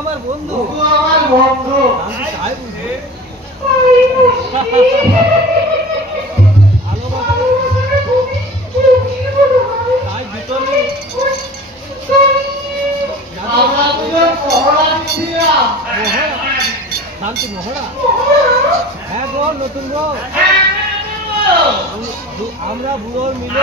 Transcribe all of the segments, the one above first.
আমার বন্ধু শান্তি মহড়া। হ্যাঁ গো নতুন গো, আমরা বুড়োর মিলে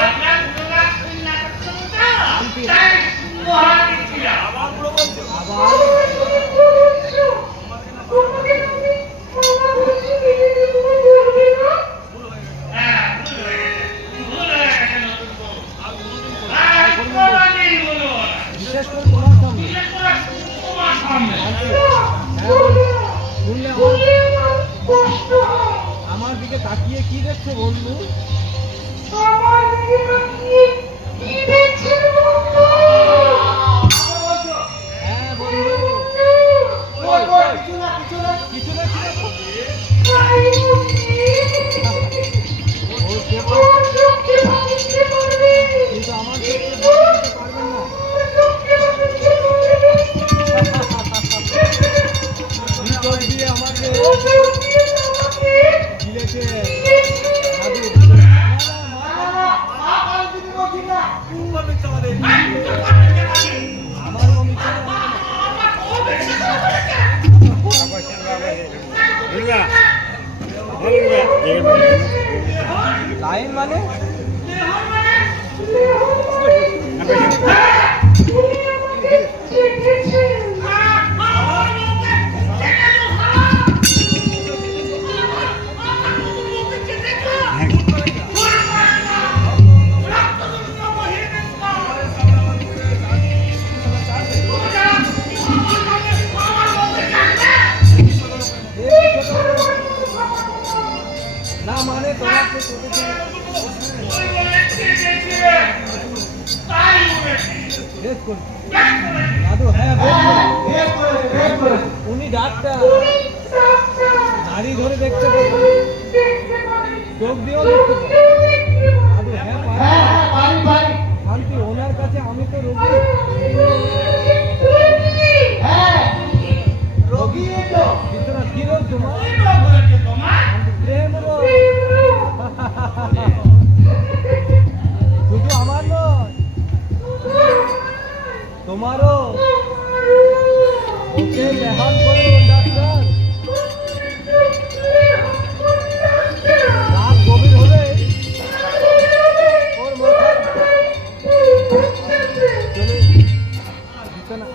বিশেষ করে তোমার সামনে শুনলে আমার দিকে তাকিয়ে কি দেখছো বন্ধু? হ্যাঁ বন্ধু, কিছু না কিন্তু আমার পারবেন না। আমাকে লাইন মানে না মানে তোমাকে দাদু। হ্যাঁ উনি ডাক্তার, নারী ধরে দেখতে পাবেন, চোখ দিয়েও দেখতে পাবেন দাদু। হ্যাঁ শান্তি, ওনার কাছে আমি তো রোগী। কি রোগ তোমার? প্রেম রোগ। শুধু আমার নয়, তোমারও। ওকে বেহাল করুন ডাক্তার। রাত গভীর হলে ওর মাথা চলে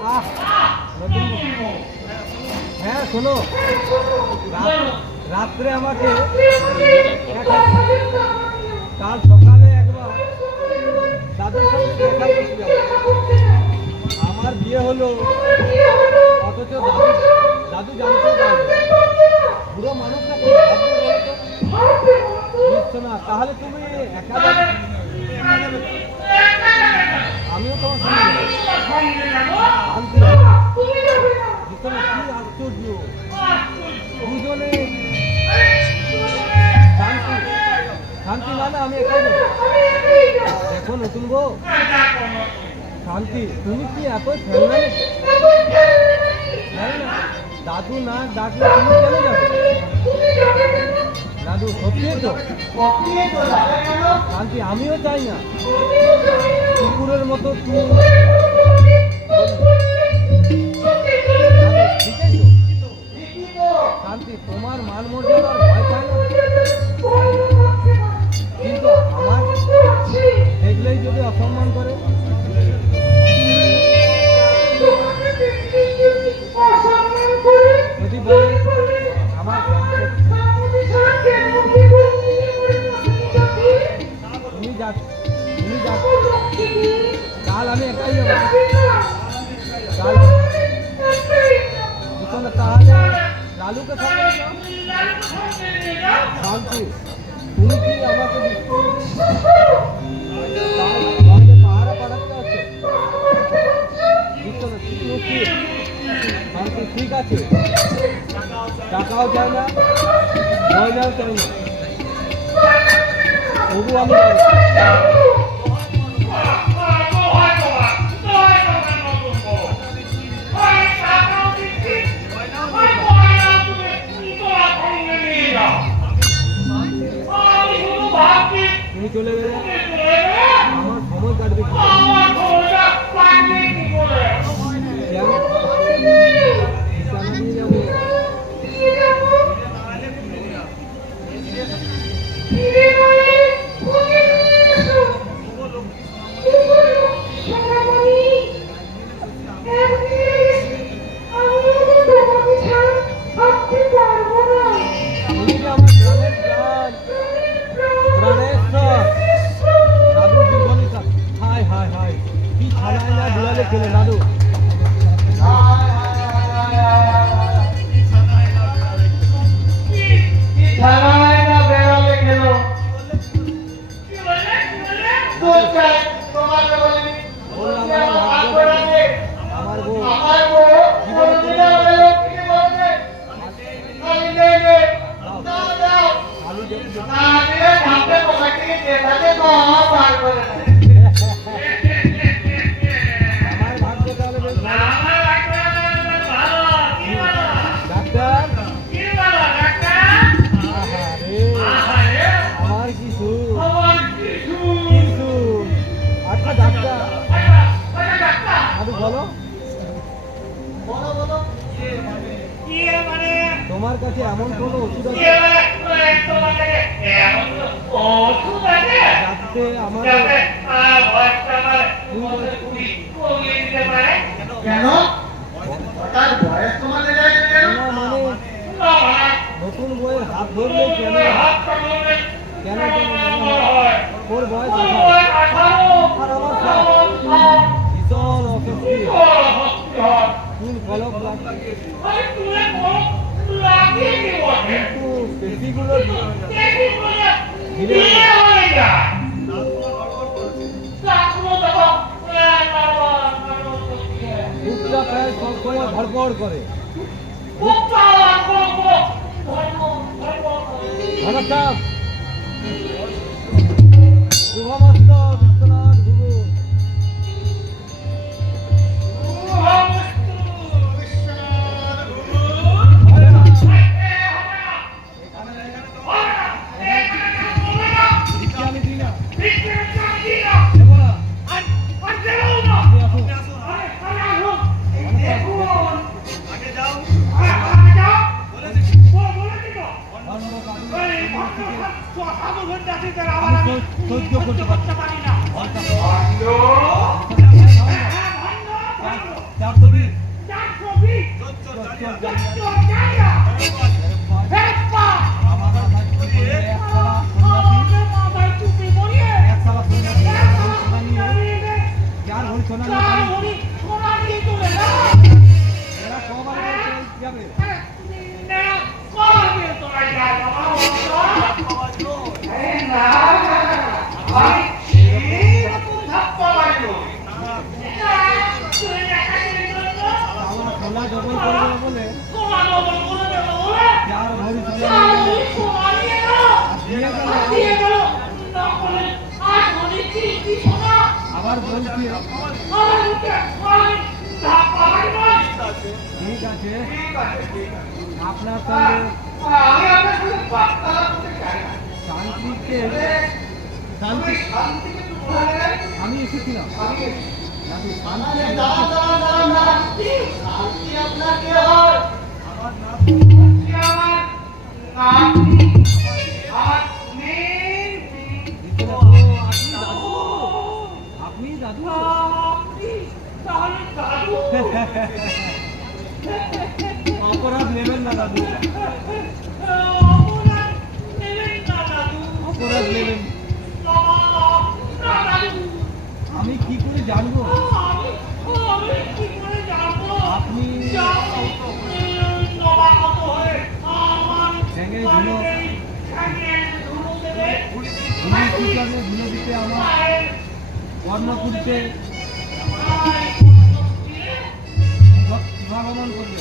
হ্যাঁ শোনো, রাত্রে আমাকে কাল সকালে একবার দাদুর সঙ্গে দেখা করতে যাবো। আমার বিয়ে হলো, অথচ দাদু জানতে পারবে। বুড়ো মানুষটা বুঝছো না, তাহলে তুমি একা যাবে, আমিও তোমার সঙ্গে শান্তি। কি আশ্চর্য, দুজনে শান্তি মানে আমি একাই যাবো। দেখো নতুন বউ শান্তি, তুমি কি এত ফেলনা? দাদু না ডাকলে তুমি কেন যাবে? দাদু সত্যি তো শান্তি, আমিও চাই না কুকুরের মতো তুমি। শান্তি, তোমার মান মর্যাদার ভয় পায় না, কিন্তু আমার দেখলেই যদি অসম্মান করে। যদি বলে আমার তুমি কাল আমি একাই যাবো, কাল তাহলে লালুকে শান্তি, তুমি কি আমাকে পাহাড়ে পাঠাতে আছো? শান্তি ঠিক আছে, টাকাও চাই না, মজাও চাই না, তবু আমি তুমি চলে গেলে আমার সময় কাটবে কেন? ঠিকানা দিয়ে যাবো। তুমি যে আমার গ্রামের প্রাণ, প্রাণেশ্বর দাদু জীবনীটা। হায় হায় হায়, কি ছানায় না দুয়ালে খেলে দাদু। আমার বউ আমার ভাগ্য তাহলে বেশ ভালো। ডাক্তার, আহারে, আমার কিছু কিছু। আচ্ছা ডাক্তার, দাদু বলো, তোমার কাছে এমন কোনো ওষুধ আছে যাতে আমার মানে নতুন বইয়ের হাত ধরলে কেন কেন ওর বয়স 18 আর আমার ভীষণ অস্বস্তি, চুল কলক লাগছে, কিন্তু পেশিগুলো ধীরে বুকটা প্রায় সবসময় ধড়ফড় করে। নমস্কার, শুভমস্ত বিশ্বনাথ গুরু। আমি দিই না, দেবো না। সহ্য করতে পারি না। আবার বলছি ঠিক আছে, আপনার সঙ্গে শান্তি আমি এসেছিলাম দাদু, আপনি দাদু অপরাধ নেবেন না দাদু, অপরাধ নেবেন। আমি কি করে জানবো আপনি ধুলো দিতে আমার অন্ন পুরিতে ভ্রমণ করবে।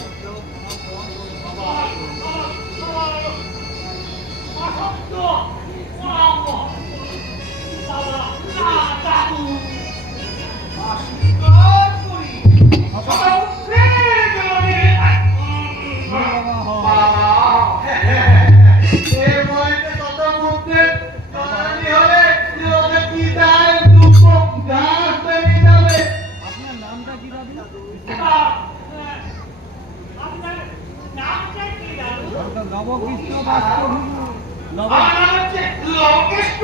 আপনার নামটা কি দাদু? নবকৃষ্ণ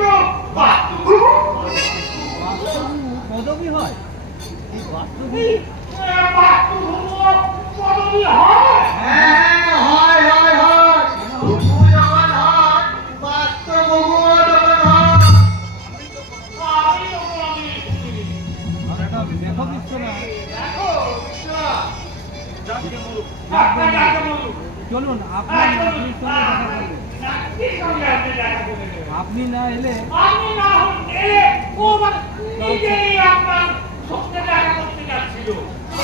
বাস্তু পদবী হয় বাস্তু দেখো বিশ্বনাথ চলুন আপনার নাতনির সঙ্গে দেখা করবে। আপনি না এলে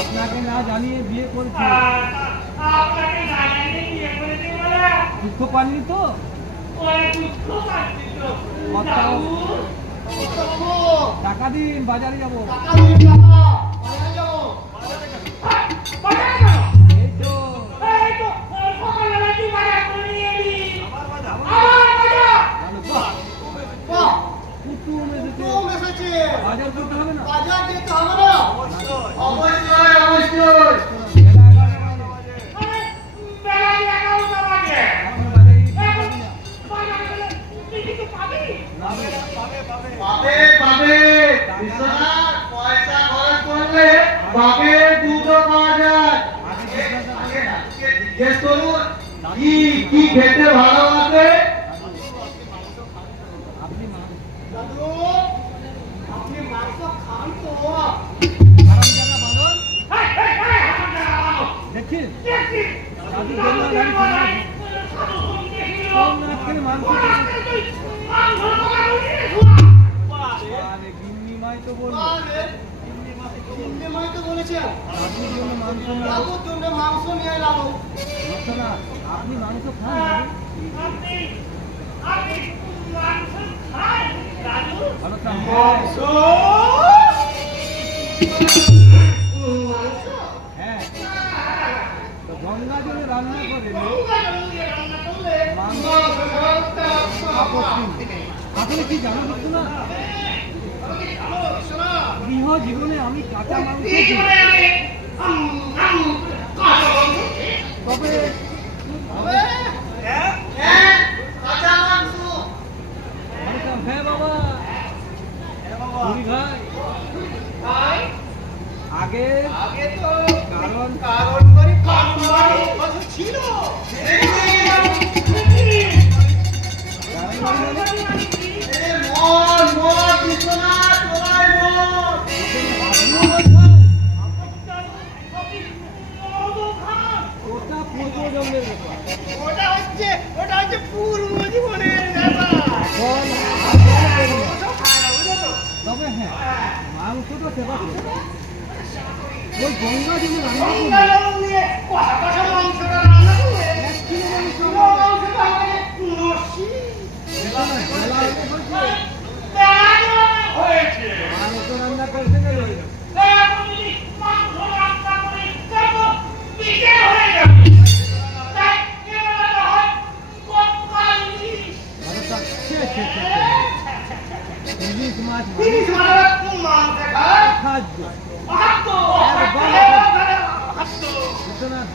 আপনাকে না জানিয়ে বিয়ে করছি। দুঃখ পাননি তো? টাকা দিন, বাজারে যাবো। এই তো কুটুম এসেছে, বাজার করতে হবে না? বাজার যেতে হবে না? অবশ্যই অবশ্যই। পাবে পাবে বিশ্বনাথ, পয়সা খরচ করলে পাবে, দুটো পাওয়া যায়। জিজ্ঞেস করুন কি কি খেতে ভালোবাসে। দাদু আপনি মাংস খান তো? দেখছেন দাদু গিন্নিমাই তো বললো, চিংড়ি তো বলেছেন দাদুর জন্য মাংস নিয়ে দাদুর জন্য মাংস নিয়ে এলাম। না, আপনি মাংস খান ভালো খান। হ্যাঁ তো গঙ্গা জলে রান্না করে আসলে কি জানা হচ্ছে না, গৃহ জীবনে আমি কাঁচা মাংস তবে হ্যাঁ বাবা ভাই আগে তো কারণ কারণ ছিল বিশ্বনাথ ওটা পূর্ব জন্মের ব্যাপার। ওটা হচ্ছে পূর্ব জীবনের ব্যাপার। তবে হ্যাঁ মাংসটা সেবা করে ওই গঙ্গা জলে রান্না করলে মাংসটা রান্না করলে 1 কিলো মাংস মাংস রান্না করতে গেলে ইলিশ মাছ খাদ্য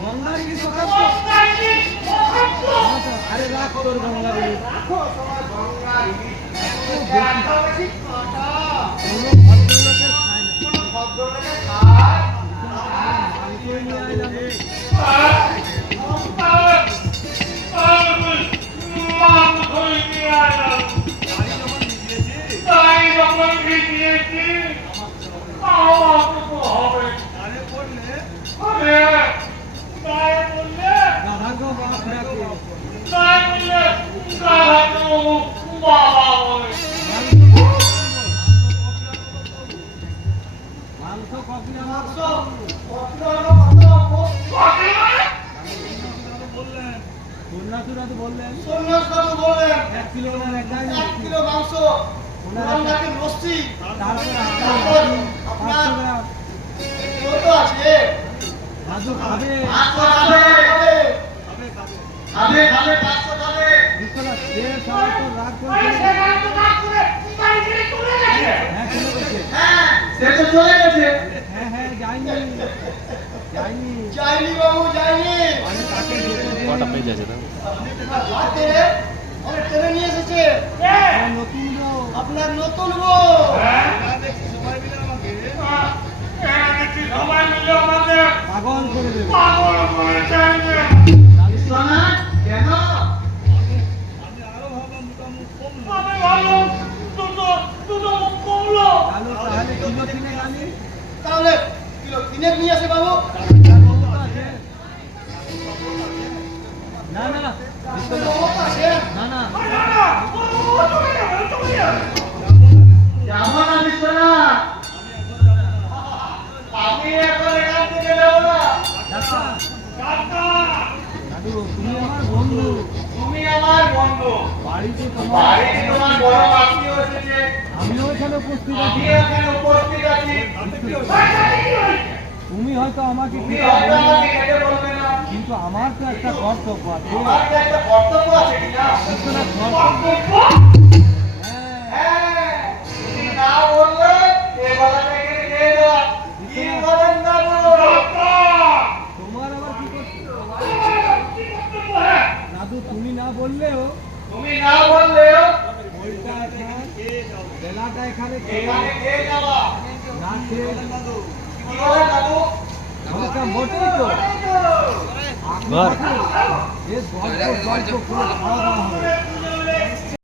গঙ্গার ইলিশ আরে রাখ তোর গঙ্গার ইলিশ কোনো ভদ্রলোকের খায় না মাংস নিয়ে আইলাম গাধা গো বাপ ডাকে বললেন সন্ন্যাসবাবু বললেন 1 কিলো ওনার এক গায়ে 1 কিলো মাংস ওনার ওনার নাকি লস্যি তারপরে তারপর আপনার 500 গ্রাম কত আছে রাজু খাবে 500 খাবে খাবে খাবে 500 খাবে বিশ্বনাথ সে সবাই তো রাগ করে হ্যাঁ চলে গেছে হ্যাঁ সে তো চলে গেছে হ্যাঁ হ্যাঁ যাইনি যাইনি যাইনি বাবু যাইনি আমি তাকে যেতে দিই। কটা পেজ আছে দাও হাতে অনেক টেনে নিয়ে এসেছে আমার নতুন বউ। আপনার নতুন বউ পাগল করে দেবে বিশ্বনাথ কেন কালো তাহলে কিলো কিনে আনি তাহলে কিলো কিনে নিয়ে আসে বাবু তার বউ তো আছে। না না বিশ্বনাথ, বউ তো আছে না না যাবো না বিশ্বনাথ আমি এখন এখান থেকে যাবো না ডাক্তার দাদু তুমি আমার বন্ধু তুমি আমার বন্ধু বাড়িতে বাড়িতে তোমার বড় আত্মীয় এসেছে আমিও এখানে উপস্থিত আছি আমি এখানে উপস্থিত আছি তুমি হয়তো আমাকে তুমি কিছু হয়তো বলবে না, আমাকে কেটে বলবে না কিন্তু আমার তো একটা কর্তব্য আছে আমার তো একটা কর্তব্য আছে কিনা বিশ্বনাথ কর্তব্য হ্যাঁ হ্যাঁ তুমি না বললে এ গলাটা এখানে দিয়ে দেওয়া কি বলেন বাবু তোমার আবার কি করতে দাদু তুমি না বললেও তুমি না বললেও বইটা এখানে বেলাটা এখানে খেয়ে এখানে দিয়ে যাওয়া না খেয়ে কি বলেন বাবু ওটা মোটেই তো আপনি ঘর। থাকুন, বেশ গল্প গল্প করে খাওয়া দাওয়া হবে